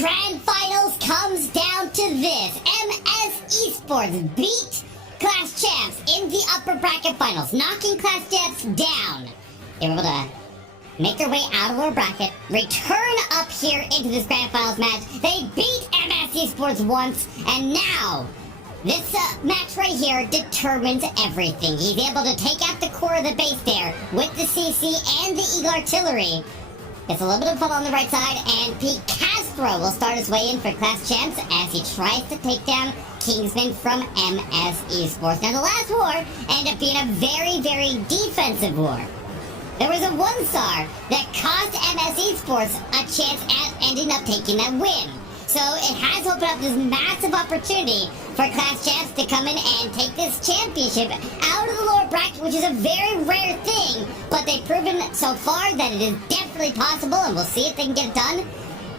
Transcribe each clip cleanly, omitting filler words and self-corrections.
Grand Finals comes down to this. MS Esports beat Class Champs in the upper bracket finals, knocking Class Champs down. They were able to make their way out of the lower bracket, return up here into this Grand Finals match. They beat MS Esports once, and now this match right here determines everything. He's able to take out the core of the base there with the CC and the Eagle Artillery. Gets a little bit of fun on the right side, and Pete Castro will start his way in for Class Champs as he tries to take down Kingsman from MS Esports. Now, the last war ended up being a very, very defensive war. There was a 1-star that cost MS Esports a chance at ending up taking that win. So it has opened up this massive opportunity for Class Champs to come in and take this championship out of the lower bracket, which is a very rare thing. But they've proven so far that it is definitely possible, and we'll see if they can get it done.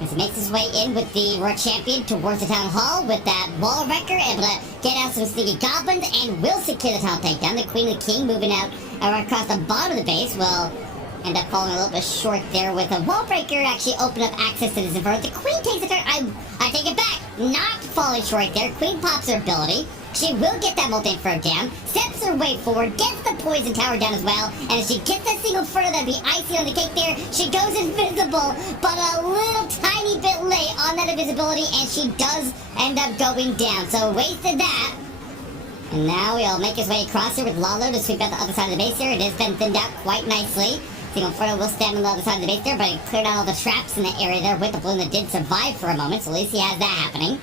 As he makes his way in with the World Champion towards the Town Hall with that wall wrecker, able to get out some sneaky goblins, and will secure the Town takedown. The Queen and the King moving out across the bottom of the base will end up falling a little bit short there with a wall breaker actually open up access to this inferno. The Queen takes the turn. I take it back. Not falling short there. Queen pops her ability. She will get that multi-inferno down, steps her way forward, gets the poison tower down as well, and if she gets that single inferno, that'd be icing on the cake there. She goes invisible, but a little tiny bit late on that invisibility, and she does end up going down. So wasted that. And now he'll make his way across here with Lalo to sweep out the other side of the base here. It has been thinned out quite nicely. Single Inferno will stand on the other side of the base there, but he cleared out all the traps in the area there with the balloon that did survive for a moment, so at least he has that happening.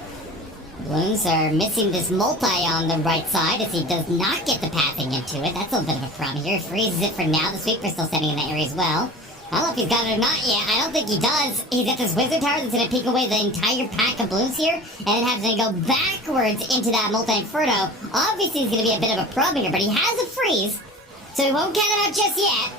Balloons are missing this multi on the right side as he does not get the pathing into it. That's a little bit of a problem here. Freezes it for now. The sweeper's still standing in that area as well. I don't know if he's got it or not yet. I don't think he does. He's got this wizard tower that's going to peek away the entire pack of balloons here, and then has to go backwards into that multi-inferno. Obviously, he's going to be a bit of a problem here, but he has a freeze, so we won't count him out just yet.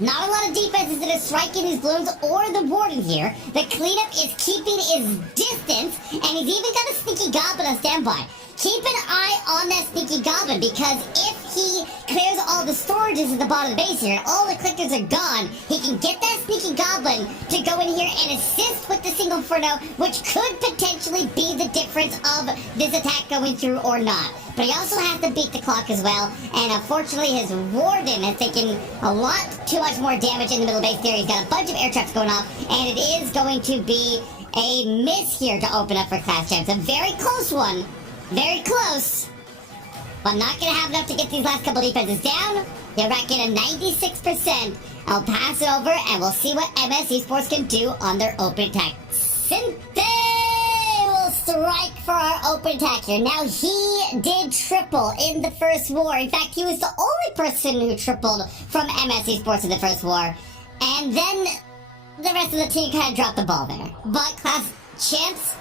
Not a lot of defenses that are striking these balloons or the warden here. The cleanup is keeping his distance, and he's even got a sneaky goblin on standby. Keep an eye on that sneaky goblin, because if he clears all the storages at the bottom of the base here and all the clickers are gone, he can get that sneaky goblin to go in here and assist with the single inferno, which could potentially be the difference of this attack going through or not. But he also has to beat the clock as well, and unfortunately his warden has taken a lot too much more damage in the middle base there. He's got a bunch of air traps going off, and it is going to be a miss here to open up for Class Champs. A very close one. Very close. But not going to have enough to get these last couple defenses down. They're back in a 96%. I'll pass it over, and we'll see what MS Esports can do on their open attack. Sinte will strike for our open attack here. Now, he did triple in the first war. In fact, he was the only person who tripled from MS Esports in the first war. And then the rest of the team kind of dropped the ball there. But Class Champs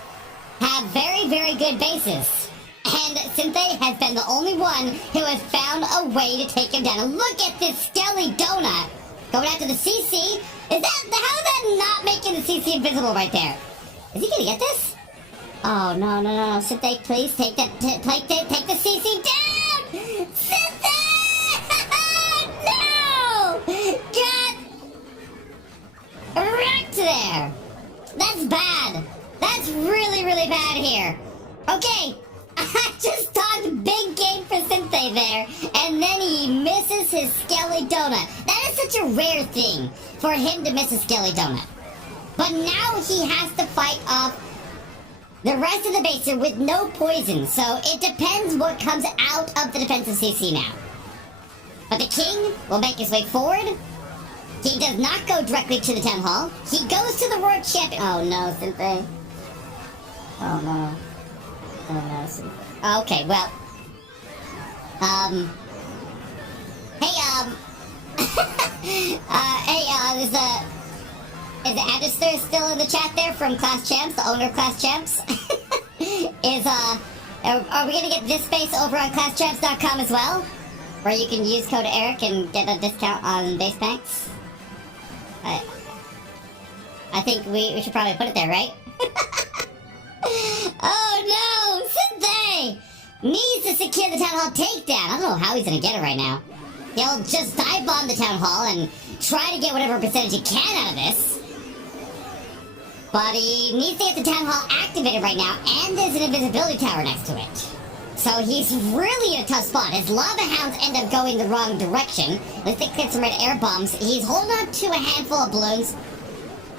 have very, very good bases. And Sinte has been the only one who has found a way to take him down. And look at this Skelly Donut going after the CC. How is that not making the CC invisible right there? Is he gonna get this? Oh, no. Sinte, please take that, take the CC down! Sinte! No! Got wrecked there. That's bad. That's really, really bad here. Okay. I just talked big game for Sinte there, and then he misses his Skelly Donut. That is such a rare thing for him to miss a Skelly Donut. But now he has to fight off the rest of the base here with no poison, so it depends what comes out of the defensive CC now. But the King will make his way forward. He does not go directly to the Town Hall. He goes to the World Champion. Oh no, Sinte. Oh no. Oh no. Okay, well. Is Adister still in the chat there from Class Champs, the owner of Class Champs? Are we gonna get this space over on ClassChamps.com as well? Where you can use code Eric and get a discount on base packs? I think we should probably put it there, right? Oh no! Sinte needs to secure the Town Hall takedown. I don't know how he's gonna get it right now. He'll just dive bomb the Town Hall and try to get whatever percentage he can out of this. But he needs to get the Town Hall activated right now, and there's an invisibility tower next to it. So he's really in a tough spot. His lava hounds end up going the wrong direction. At least they cleared some red air bombs. He's holding on to a handful of balloons.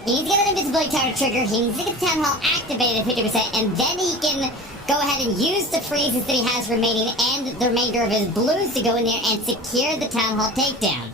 He needs to get an invisibility tower to trigger. He needs to get the Town Hall activated at 50%, and then he can go ahead and use the freezes that he has remaining and the remainder of his balloons to go in there and secure the Town Hall takedown.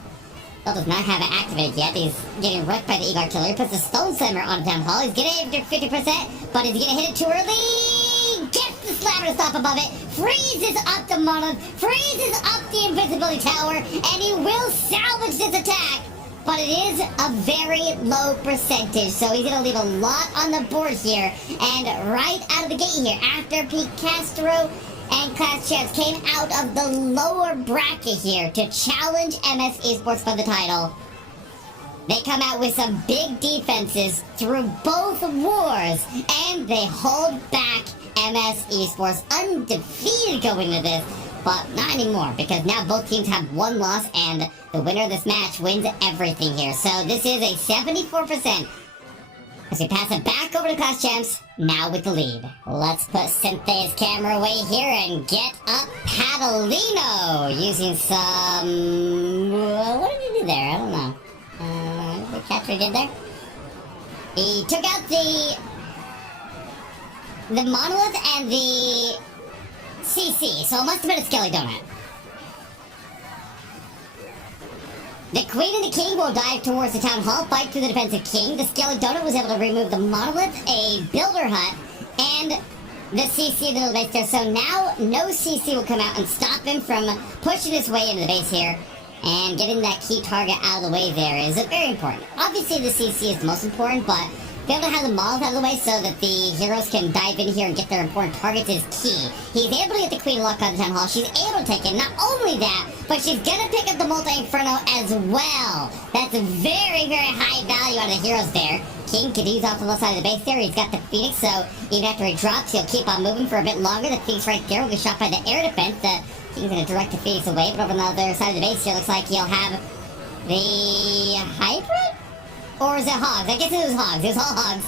Still does not have it activated yet. He's getting wrecked by the Eagle Artillery. Puts the Stone Slammer on Town Hall. He's getting it 50%, but he's going to hit it too early. Gets the Slammer to stop above it. Freezes up the Monolith. Freezes up the Invisibility Tower. And he will salvage this attack. But it is a very low percentage. So he's going to leave a lot on the board here. And right out of the gate here, after Picastro and Class Champs came out of the lower bracket here to challenge MS Esports for the title, they come out with some big defenses through both wars, and they hold back MS Esports undefeated going into this, but not anymore, because now both teams have one loss, and the winner of this match wins everything here. So this is a 74%. As we pass it back over to Class Champs, now with the lead. Let's put Synthe's camera away here and get up Padalino using some... what did he do there? I don't know. The catch we did there? He took out the Monolith and the CC, so it must have been a Skelly Donut. The Queen and the King will dive towards the Town Hall, fight through the defensive King. The Skelly Donut was able to remove the Monolith, a Builder Hut, and the CC in the middle base there. So now no CC will come out and stop him from pushing his way into the base here. And getting that key target out of the way there is very important. Obviously the CC is the most important, but be able to have the Monolith out of the way so that the heroes can dive in here and get their important targets is key. He's able to get the Queen locked out of the Town Hall. She's able to take it. Not only that, but she's going to pick up the Multi-Inferno as well. That's a very, very high value out of the heroes there. King continues off the left side of the base there. He's got the Phoenix, so even after he drops, he'll keep on moving for a bit longer. The Phoenix right there will get shot by the air defense. The King's going to direct the Phoenix away, but over on the other side of the base here, looks like he'll have the Hybrid? Or is it Hogs? I guess it was Hogs. It was all Hogs.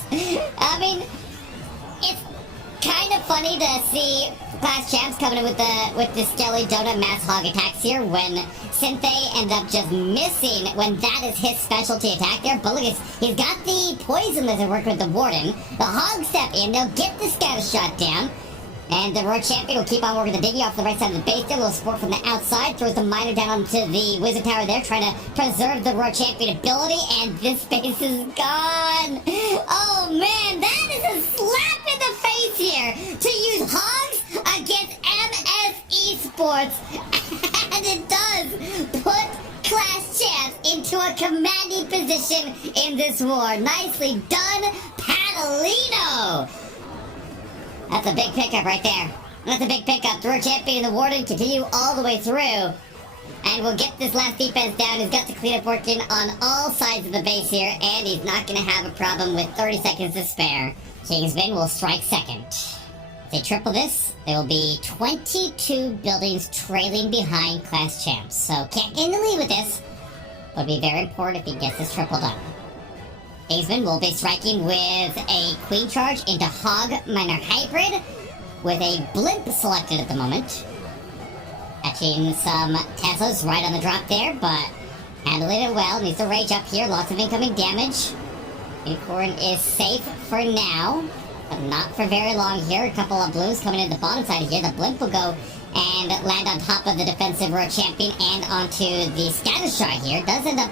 I mean, it's kind of funny to see Class Champs coming in with the Skelly Donut mass Hog attacks here when Synthé ends up just missing when that is his specialty attack there. But look, he's got the Poison Lizard working with the Warden. The Hogs step in. They'll get the scatter shot down. And the Royal Champion will keep on working the Diggy off the right side of the base there. A little support from the outside. Throws the Miner down onto the Wizard Tower there, trying to preserve the Royal Champion ability. And this base is gone. Oh, man. That is a slap in the face here to use Hogs against MS Esports. And it does put Class Champs into a commanding position in this war. Nicely done, Padalino. That's a big pickup right there. That's a big pickup. Throw Champion and the Warden continue all the way through. And we'll get this last defense down. He's got the cleanup working on all sides of the base here. And he's not going to have a problem with 30 seconds to spare. Kingsman will strike second. If they triple this, there will be 22 buildings trailing behind Class Champs. So can't get in the lead with this. Would be very important if he gets this triple done. Kingsman will be striking with a Queen Charge into Hog Miner Hybrid with a Blimp selected at the moment. Catching some Teslas right on the drop there, but handling it well. Needs to rage up here. Lots of incoming damage. Unicorn is safe for now, but not for very long here. A couple of blues coming in the bottom side here. The Blimp will go and land on top of the defensive Royal Champion and onto the Scatter Shot here. Does end up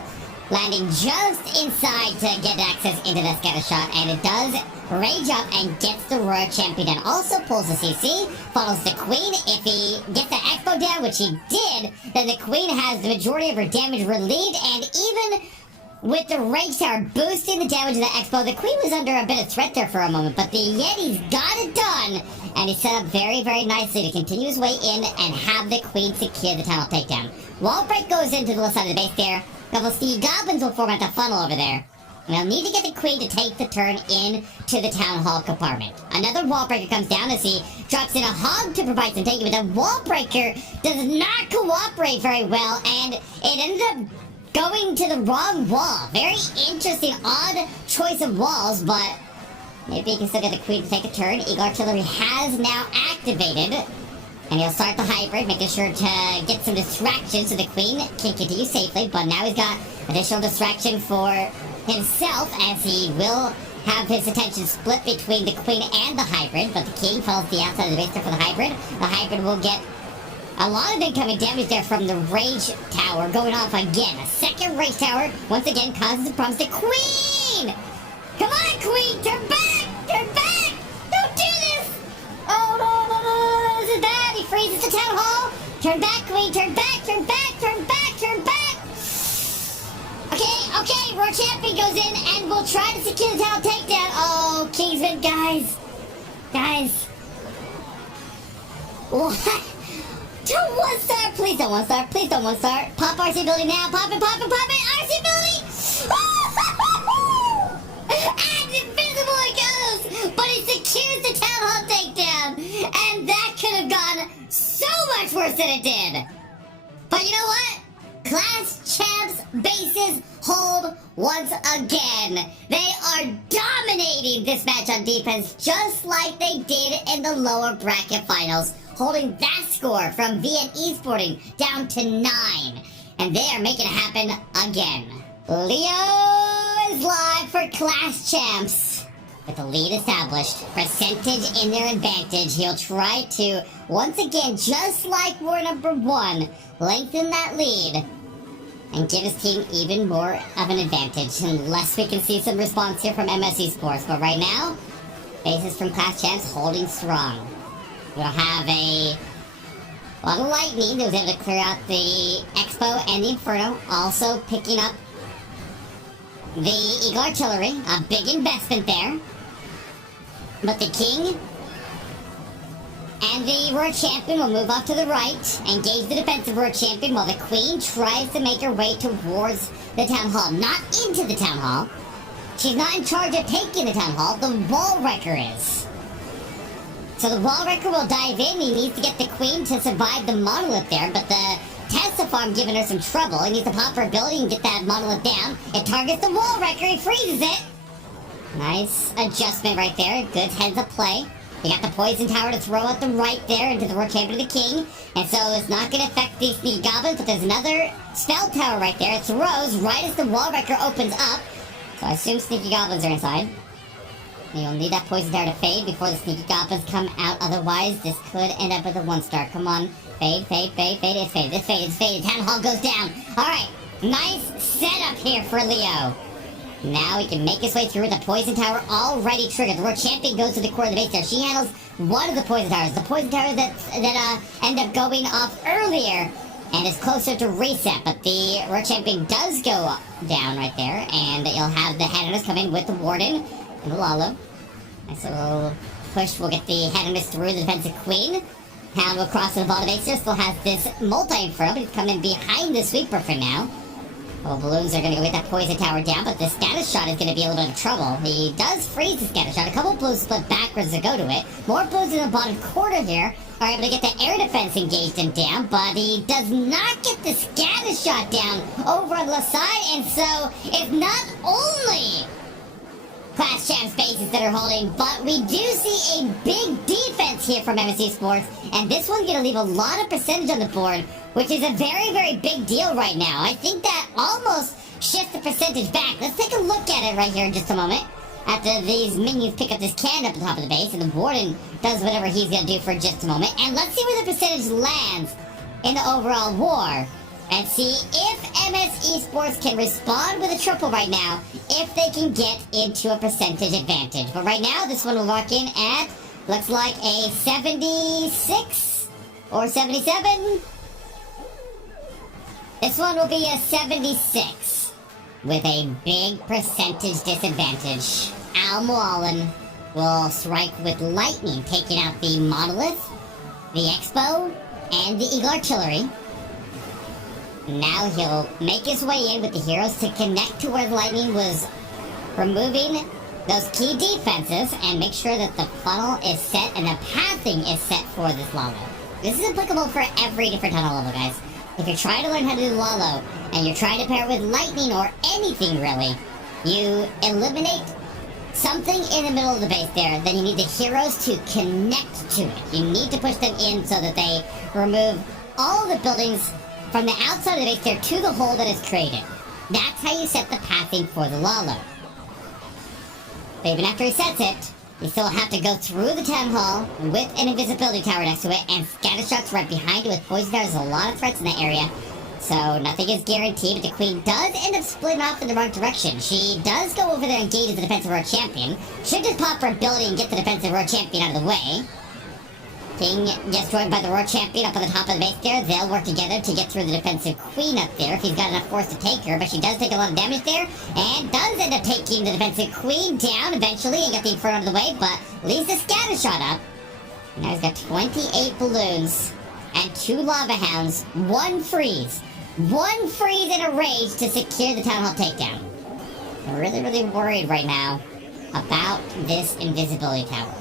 landing just inside to get access into that Scatter Shot, and it does rage up and gets the Royal Champion and also pulls the CC, follows the Queen. If he gets the Expo down, which he did, then the Queen has the majority of her damage relieved, and even with the Rage Tower boosting the damage of the Expo, the Queen was under a bit of threat there for a moment, but the Yeti's got it done, and he's set up very, very nicely to continue his way in and have the Queen secure the tunnel takedown. Wall break goes into the left side of the base there. A couple of Steve Goblins will form at the funnel over there. And they'll need to get the Queen to take the turn into the Town Hall compartment. Another Wall Breaker comes down as he drops in a Hog to provide some taking, but the Wall Breaker does not cooperate very well, and it ended up going to the wrong wall. Very interesting, odd choice of walls, but Maybe he can still get the queen to take a turn. Eagle Artillery has now activated. And he'll start the hybrid, making sure to get some distraction so the queen can continue safely. But now he's got additional distraction for himself, as he will have his attention split between the queen and the hybrid. But the king follows the outside of the base there for the hybrid. The hybrid will get a lot of incoming damage there from the rage tower going off again. A second rage tower, once again, causes the problems. The queen! Come on, queen! Turn back! Turn back! Don't do this! Oh, no, this is bad. He freezes the town hall. Turn back, queen! Turn back! Turn back! Turn back! Turn back! Okay, Roar Champion goes in and we'll try to secure the town takedown. Oh, Kingsman, guys. What? Don't one star, please don't one star, please don't one star. Pop RC ability now, pop it, RC ability! And invisible it goes! But he secures the town hall takedown! And that could have gone so much worse than it did! But you know what? Class Champs bases hold once again. They are dominating this match on defense just like they did in the lower bracket finals, holding that score from VN Esporting down to 9. And they are making it happen again. Leo is live for Class Champs. With the lead established, percentage in their advantage, he'll try to, once again, just like war number 1, lengthen that lead and give his team even more of an advantage, unless we can see some response here from MS Esports. But right now, bases from Class Champs holding strong. We'll have a lot of lightning that was able to clear out the Expo and the Inferno, also picking up the Eagle Artillery, a big investment there. But the King and the Roar Champion will move off to the right, engage the defensive Roar Champion, while the Queen tries to make her way towards the Town Hall. Not into the Town Hall. She's not in charge of taking the Town Hall. The Wall Wrecker is. So the Wall Wrecker will dive in. He needs to get the Queen to survive the monolith there, but the Tesla farm giving her some trouble. He needs to pop her ability and get that monolith down. It targets the Wall Wrecker. He freezes it. Nice adjustment right there. Good heads-up play. You got the Poison Tower to throw out the right there into the Roar Champion of the King. And so it's not going to affect these Sneaky Goblins, but there's another Spell Tower right there. It throws right as the Wall Wrecker opens up. So I assume Sneaky Goblins are inside. And you'll need that Poison Tower to fade before the Sneaky Goblins come out. Otherwise, this could end up with a 1-star. Come on. Fade. It's faded. Town Hall goes down. Alright. Nice setup here for Leo. Now he can make his way through with the Poison Tower already triggered. The Roar Champion goes to the core of the base there. She handles one of the Poison Towers. The Poison Tower that end up going off earlier and is closer to reset. But the Roar Champion does go down right there. And you'll have the Headhunters come in with the Warden and the Lalo. Nice little push. We'll get the Headhunters through the defensive Queen. Hound will cross to the bottom base there. Still has this multi-inferno, but he's coming behind the Sweeper for now. Well, balloons are going to go get that Poison Tower down, but the Scatter Shot is going to be a little bit of trouble. He does freeze the Scatter Shot. A couple balloons split backwards to go to it. More balloons in the bottom corner here are able to get the air defense engaged and down, but he does not get the Scatter Shot down over on the side, and so it's not only Class Champs bases that are holding, but we do see a big defense here from MSC Sports, and this one's going to leave a lot of percentage on the board, which is a very, very big deal right now. I think that almost shifts the percentage back. Let's take a look at it right here in just a moment. After these minions pick up this can up the top of the base, and the Warden does whatever he's going to do for just a moment. And let's see where the percentage lands in the overall war. And see if MS Esports can respond with a triple right now, if they can get into a percentage advantage. But right now, this one will lock in at, looks like a 76 or 77. This one will be a 76 with a big percentage disadvantage. Al Muallen will strike with lightning, taking out the Monolith, the Expo, and the Eagle Artillery. Now he'll make his way in with the heroes to connect to where the lightning was removing those key defenses and make sure that the funnel is set and the pathing is set for this Lalo. This is applicable for every different tunnel level, guys. If you're trying to learn how to do Lalo and you're trying to pair it with lightning or anything really, you eliminate something in the middle of the base there, then you need the heroes to connect to it. You need to push them in so that they remove all the buildings from the outside of the base there to the hole that is created. That's how you set the pathing for the Lalo. But even after he sets it, you still have to go through the town hall with an invisibility tower next to it, and scatter shots right behind it with poison darts. There's a lot of threats in that area, so nothing is guaranteed. But the queen does end up splitting off in the wrong direction. She does go over there and engage the defensive road champion. Should just pop her ability and get the defensive road champion out of the way. King gets joined by the road champion up on the top of the base there. They'll work together to get through the defensive queen up there if he's got enough force to take her. But she does take a lot of damage there, and does end up taking the defensive queen down eventually and get the Inferno out of the way, but leaves the scatter shot up. Now he's got 28 balloons and 2 lava hounds, 1 freeze. 1 freeze and a rage to secure the town hall takedown. I'm really, really worried right now about this invisibility tower.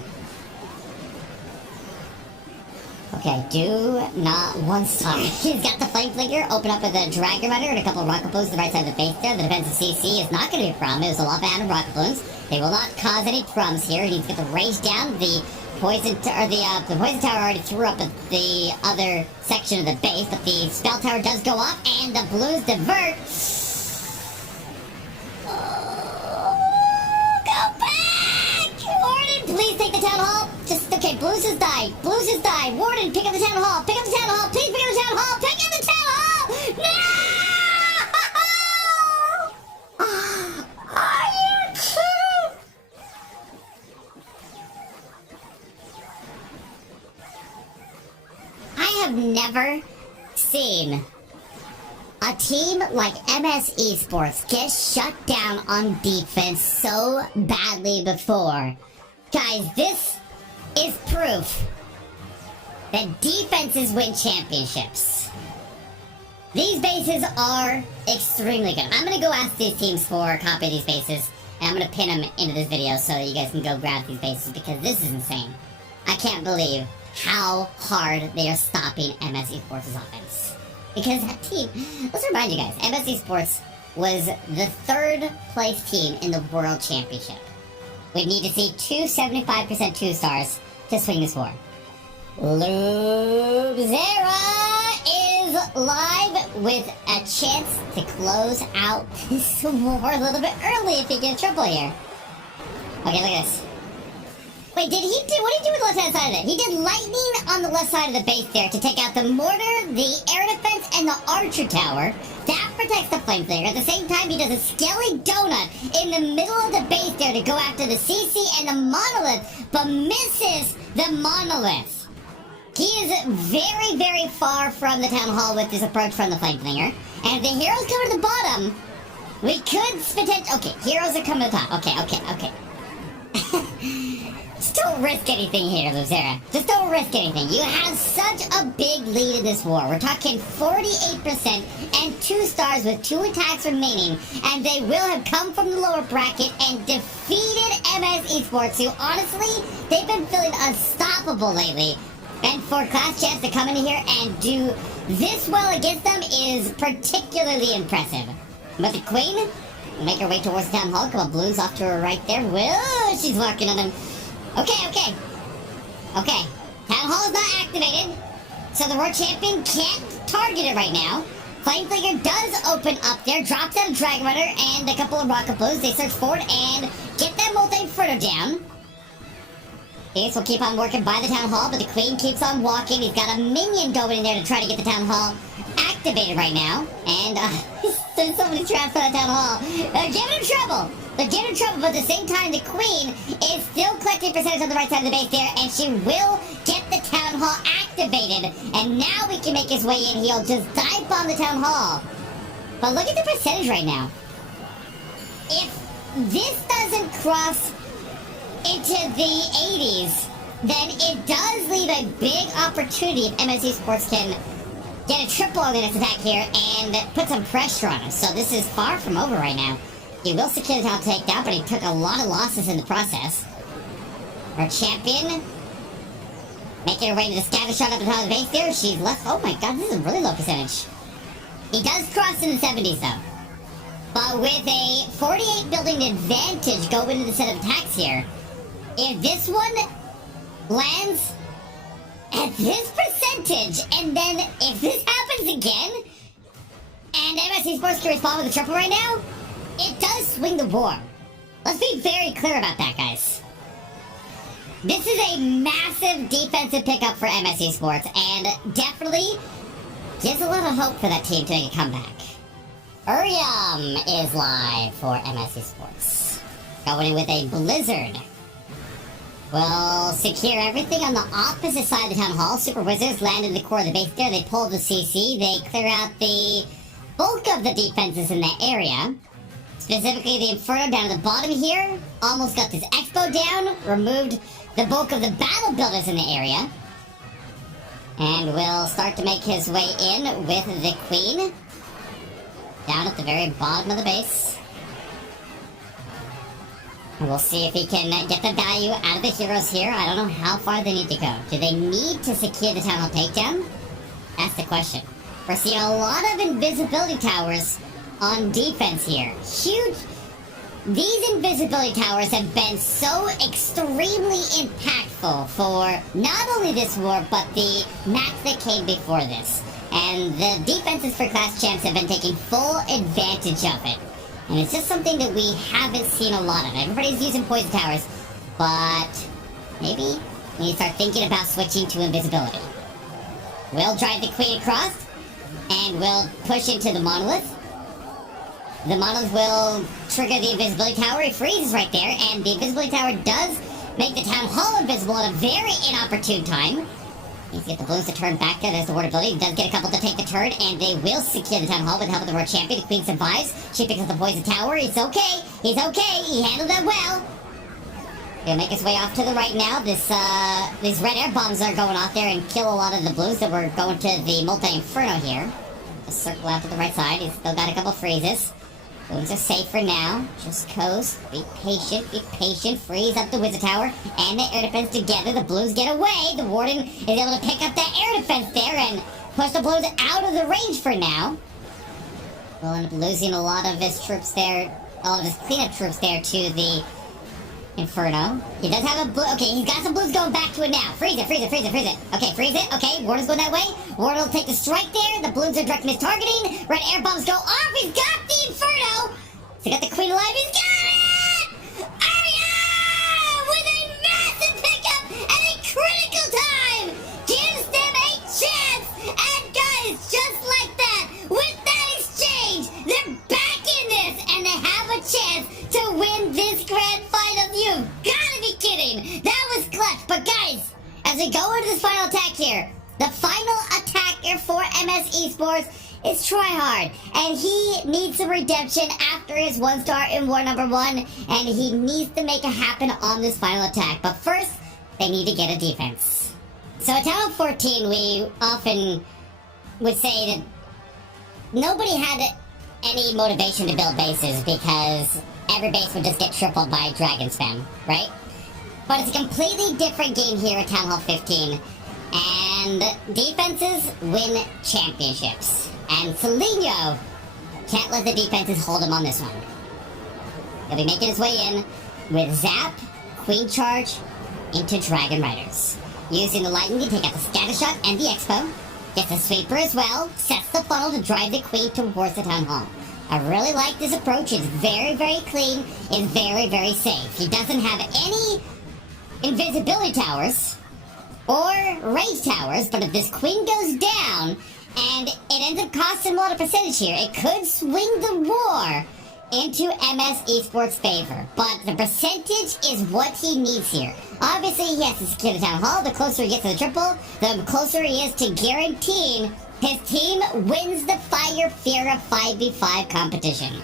Okay, do not 1-star. He's got the Flame Flinger, open up with a Dragon Runner and a couple of Rocket Balloons to the right side of the base there. The defensive CC is not going to be a problem. It was a Lava Hound and Rocket Balloons. They will not cause any problems here. He needs to get the Rage down. The Poison Tower already threw up at the other section of the base, but the Spell Tower does go off, and the Blues divert. Go back! Warden, please take the town hall. Okay, Blues has died. Blues has died. Warden, pick up the town hall. Pick up the town hall. Please pick up the town hall. Pick up the town hall! No! Are you kidding? I have never seen a team like MS Esports get shut down on defense so badly before. Guys, this is proof that defenses win championships. These bases are extremely good. I'm going to go ask these teams for a copy of these bases, and I'm going to pin them into this video so that you guys can go grab these bases, because this is insane. I can't believe how hard they are stopping MS Esports' offense. Because that team, let's remind you guys, MS Esports was the 3rd place team in the World Championship. We need to see 2 75% 2-stars to swing this war. Loob Zera is live with a chance to close out this war a little bit early if he gets triple here. Okay, look at this. Wait, what did he do with the left-hand side of it? He did lightning on the left side of the base there to take out the mortar, the air defense, and the archer tower. That protects the flame flinger. At the same time, he does a skelly donut in the middle of the base there to go after the CC and the monolith, but misses the monolith. He is very, very far from the town hall with this approach from the flame flinger. And if the heroes come to the bottom, we could potentially... Okay, heroes are coming to the top. Okay. Just don't risk anything here, Loob Zera. Just don't risk anything. You have such a big lead in this war. We're talking 48% and 2 stars with 2 attacks remaining. And they will have come from the lower bracket and defeated MS Esports, who honestly, they've been feeling unstoppable lately. And for Class Champs to come in here and do this well against them is particularly impressive. But the Queen will make her way towards the town hall. Couple balloons off to her right there. Whoa, she's walking on him. Okay. Town hall is not activated, so the World Champion can't target it right now. Flame Flinger does open up there, drops out a Dragon Runner and a couple of Rocket Balloons. They search forward and get that Multi-Inferno down. Ace will keep on working by the town hall, but the Queen keeps on walking. He's got a minion going in there to try to get the town hall activated right now. And there's so many traps on the town hall. They're giving him trouble. But at the same time, the Queen is still collecting percentage on the right side of the base there, and she will get the town hall activated. And now we can make his way in. He'll just dive bomb the town hall. But look at the percentage right now. If this doesn't cross into the 80s, then it does leave a big opportunity if MSC Sports can get a triple on the next attack here and put some pressure on him. So this is far from over right now. He will secure the top takedown, but he took a lot of losses in the process. Our champion making her way to the scatter shot up the top of the base there. She's left. Oh my god, this is a really low percentage. He does cross in the 70s though. But with a 48 building advantage going into the set of attacks here, if this one lands at this percentage, and then if this happens again, and MSC Sports can respond with a triple right now, it does swing the war. Let's be very clear about that, guys. This is a massive defensive pickup for MSC Sports, and definitely gives a lot of hope for that team to make a comeback. Urium is live for MSC Sports. Going in with a Blizzard. Will secure everything on the opposite side of the Town Hall. Super Wizards land in the core of the base there. They pull the CC. They clear out the bulk of the defenses in that area. Specifically the Inferno down at the bottom here. Almost got this Expo down. Removed the bulk of the battle builders in the area. And will start to make his way in with the Queen. Down at the very bottom of the base. And we'll see if he can get the value out of the heroes here. I don't know how far they need to go. Do they need to secure the Town Hall takedown? That's the question. We're seeing a lot of invisibility towers on defense here. Huge. These invisibility towers have been so extremely impactful for not only this war, but the match that came before this. And the defenses for Clash Champs have been taking full advantage of it. And it's just something that we haven't seen a lot of. Everybody's using poison towers, but maybe we need to start thinking about switching to invisibility. We'll drive the Queen across, and we'll push into the Monolith. The Monolith will trigger the invisibility tower. It freezes right there, and the invisibility tower does make the Town Hall invisible at a very inopportune time. Needs to get the Blues to turn back there. There's the Ward ability. He does get a couple to take the turn, and they will secure the Town Hall with the help of the World Champion. The Queen survives. She picks up the Poison Tower. He's okay. He's okay. He handled that well. He'll make his way off to the right now. These red air bombs are going off there and kill a lot of the Blues that were going to the Multi-Inferno here. Just circle out to the right side. He's still got a couple freezes. Blues are safe for now. Just coast. Be patient. Be patient. Freeze up the Wizard Tower and the air defense together. The Blues get away. The Warden is able to pick up that air defense there and push the Blues out of the range for now. We'll end up losing a lot of his troops there. All of his cleanup troops there to the Inferno. He does have a blue. Okay, he's got some Blues going back to it now. Freeze it, freeze it, freeze it, freeze it. Okay, freeze it. Okay, Warden's going that way. Warden will take the strike there. The Blues are directing his targeting. Red air bombs go off. He's got the Inferno. So got the Queen alive. He's got it! Aria! With a massive pickup at a critical time! Gives them a chance! And guys, just like that, with that exchange, they're back in this, and they have a chance to win this grand final. You've gotta be kidding! That was clutch, but guys, as we go into this final attack here, the final attacker for MS Esports is Tryhard, and he needs some redemption after his 1-star in war number 1, and he needs to make it happen on this final attack. But first, they need to get a defense. So at Town 14, we often would say that nobody had any motivation to build bases because every base would just get tripled by dragon spam, right? But it's a completely different game here at Town Hall 15, and defenses win championships. And Seleno can't let the defenses hold him on this one. He'll be making his way in with Zap, Queen Charge, into Dragon Riders. Using the Lightning to take out the Scatter Shot and the Expo. Gets a Sweeper as well. Sets the funnel to drive the Queen towards the Town Hall. I really like this approach. It's very, very clean. It's very, very safe. He doesn't have any invisibility towers or rage towers, but if this Queen goes down, and it ends up costing a lot of percentage here, it could swing the war into MS Esports' favor. But the percentage is what he needs here. Obviously, he has to secure the Town Hall. The closer he gets to the triple, the closer he is to guaranteeing his team wins the Fire Fiera 5v5 competition.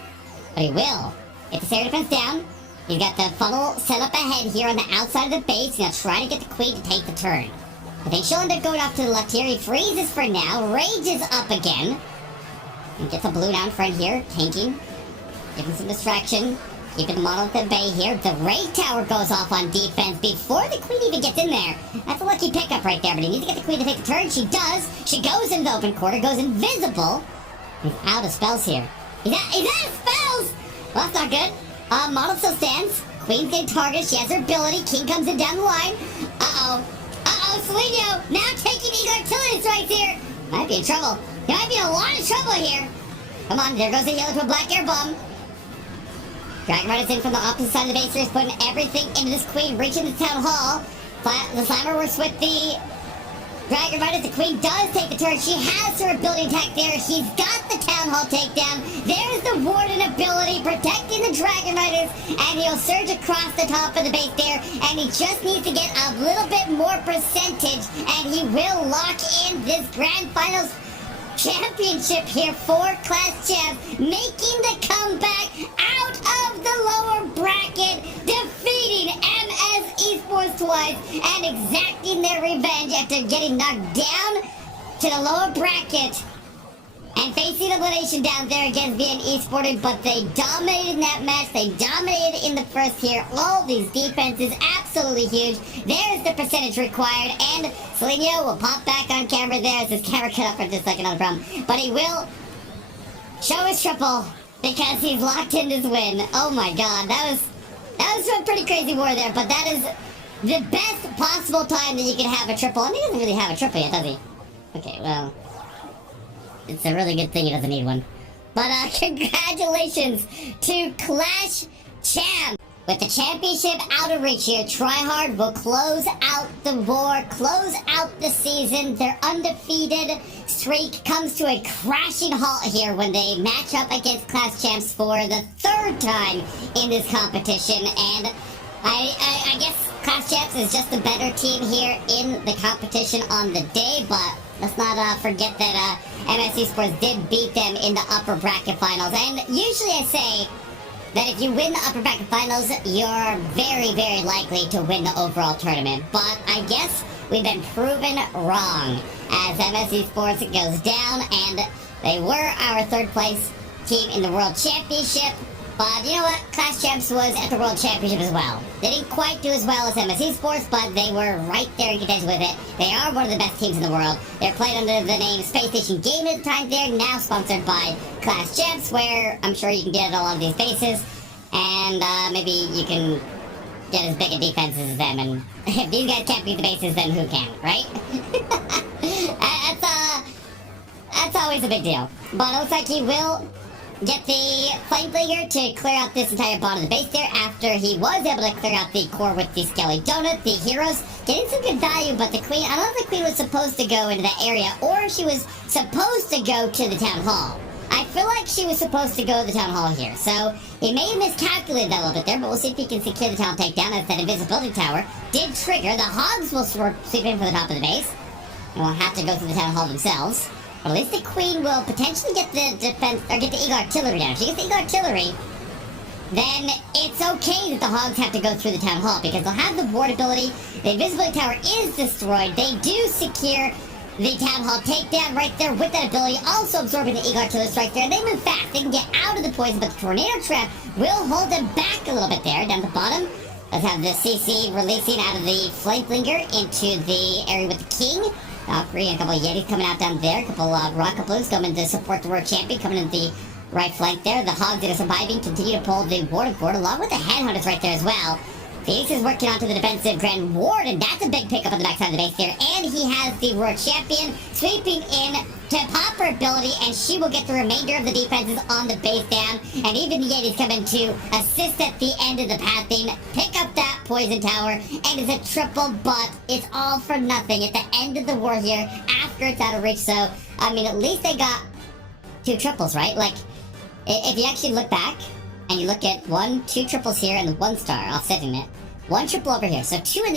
But he will get the air defense down. He's got the funnel set up ahead here on the outside of the base. He's going to try to get the Queen to take the turn. I think she'll end up going off to the left here. He freezes for now. Rages up again. And gets a blue down front here. Tanking. Giving some distraction. Keeping the Monolith at bay here. The Rage Tower goes off on defense before the Queen even gets in there. That's a lucky pickup right there. But he needs to get the Queen to take the turn. She does. She goes into the open quarter. Goes invisible. He's out of spells here. He's out of spells! Well, that's not good. Model still stands. Queen's getting targeted. She has her ability. King comes in down the line. Seleno now taking Eagle Artillery strikes here. Might be in trouble. He might be in a lot of trouble here. Come on, there goes the yellow to a black air bomb. Dragon Rider's in from the opposite side of the base here. He's putting everything into this Queen, reaching the Town Hall. The Slimer works with the Dragon Rider. The Queen does take the turret. She has her ability attack there. He's got the Town Hall takedown. There's the Warden ability protecting the Dragon Riders. And he'll surge across the top of the base there. And he just needs to get a little bit more percentage. And he will lock in this Grand Finals championship here for Class Champs, making the comeback out of the lower bracket, defeating MS Esports twice and exacting their revenge after getting knocked down to the lower bracket and facing elimination down there against being Esported, but they dominated in that match. They dominated in the first here. All these defenses absolutely huge. There's the percentage required, and Seleno will pop back on camera there as his camera cut off for just a second, not a problem. But he will show his triple because he's locked in this win. Oh my god, that was a pretty crazy war there, but that is the best possible time that you can have a triple. And he doesn't really have a triple yet, does he? Okay, well, it's a really good thing he doesn't need one. But congratulations to Clash Champs. With the championship out of reach here, Tryhard will close out the war, close out the season. Their undefeated streak comes to a crashing halt here when they match up against Clash Champs for the third time in this competition. And I guess Clash Champs is just a better team here in the competition on the day, but let's not forget that MS Esports did beat them in the upper bracket finals. And usually I say that if you win the upper bracket finals, you're very, very likely to win the overall tournament. But I guess we've been proven wrong as MS Esports goes down, and they were our third place team in the World Championship. But you know what? Clash Champs was at the World Championship as well. They didn't quite do as well as MS Esports, but they were right there in contention with it. They are one of the best teams in the world. They're played under the name Space Station Game at the time. They're now sponsored by Clash Champs, where I'm sure you can get all of these bases. And maybe you can get as big a defense as them. And if these guys can't beat the bases, then who can, right? That's always a big deal. But it looks like he will get the Flamebringer to clear out this entire bottom of the base there after he was able to clear out the core with the Skelly Donut. The heroes getting some good value, but the Queen, I don't know if the Queen was supposed to go into that area or if she was supposed to go to the Town Hall. I feel like she was supposed to go to the Town Hall here, so he may have miscalculated that a little bit there, but we'll see if he can secure the Town takedown as that invisibility tower did trigger. The Hogs will sweep in from the top of the base and will have to go through the Town Hall themselves. But at least the Queen will potentially get the defense, or get the Eagle Artillery down. If she gets the Eagle Artillery, then it's okay that the Hogs have to go through the Town Hall, because they'll have the ward ability. The invisibility tower is destroyed. They do secure the Town Hall takedown right there with that ability, also absorbing the Eagle Artillery strike there. And they move fast. They can get out of the poison, but the Tornado Trap will hold them back a little bit there. Down at the bottom, let's have the CC releasing out of the Flamebringer into the area with the King. Valkyrie and a couple of Yetis coming out down there. A couple of Rocket Blues coming to support the World Champion, coming in the right flank there. The Hogs that are surviving continue to pull the Ward board along with the Headhunters right there as well. Phoenix is working onto the defensive Grand Ward, and that's a big pickup on the backside of the base there. And he has the World Champion sweeping in to pop her ability, and she will get the remainder of the defenses on the base down. And even the Yetis come in to assist at the end of the pathing, pick up that poison tower, and it's a triple, but it's all for nothing at the end of the war here after it's out of reach. So, I mean, at least they got 2 triples, right? Like, if you actually look back, and you look at 2 triples here and 1 star offsetting it. 1 triple over here. So 2 in